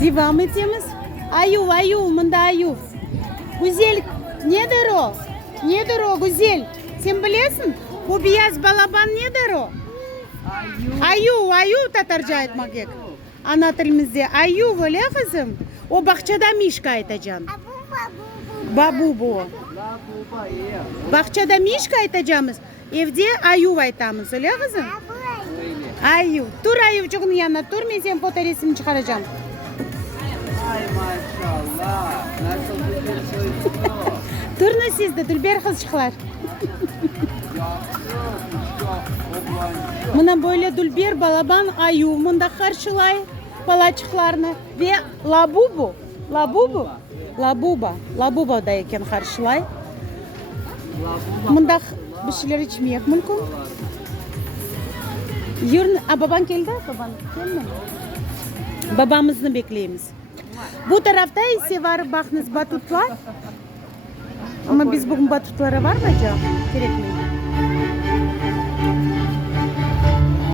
Devam etemiz. Ayu, mında ayu. Güzel, nedir o? Nedir o güzel? Sen biliyorsun? Bu beyaz balaban nedir o? Ayu Tatarca aytmak gerek. Ana tilimizde ayu öyle kızım. O bahçede mişka edeceğim. Babu bu. Bahçede mişka edeceğimiz. Evde ayu aytamız öyle kızım. Ayu. Dur ayucuğun yanına dur, ben senin foto resmini çıkaracağım. Ay maşallah. Nasıl bir soyunuyor? Durun siz de Dülber kızcıklar. Mına böyle Dülber balaban ayu mında karşılay balaçıklarını ve labuba da eken karşılay. Mında bir şeyler içmeyek mümkün. Yarın baban geldi, baban gelmedi. Babamızı bekleyemiz. Bu tarafta ise var bakınız batutlar. Ama biz bugün batutlara var mı acaba? Gerek mi?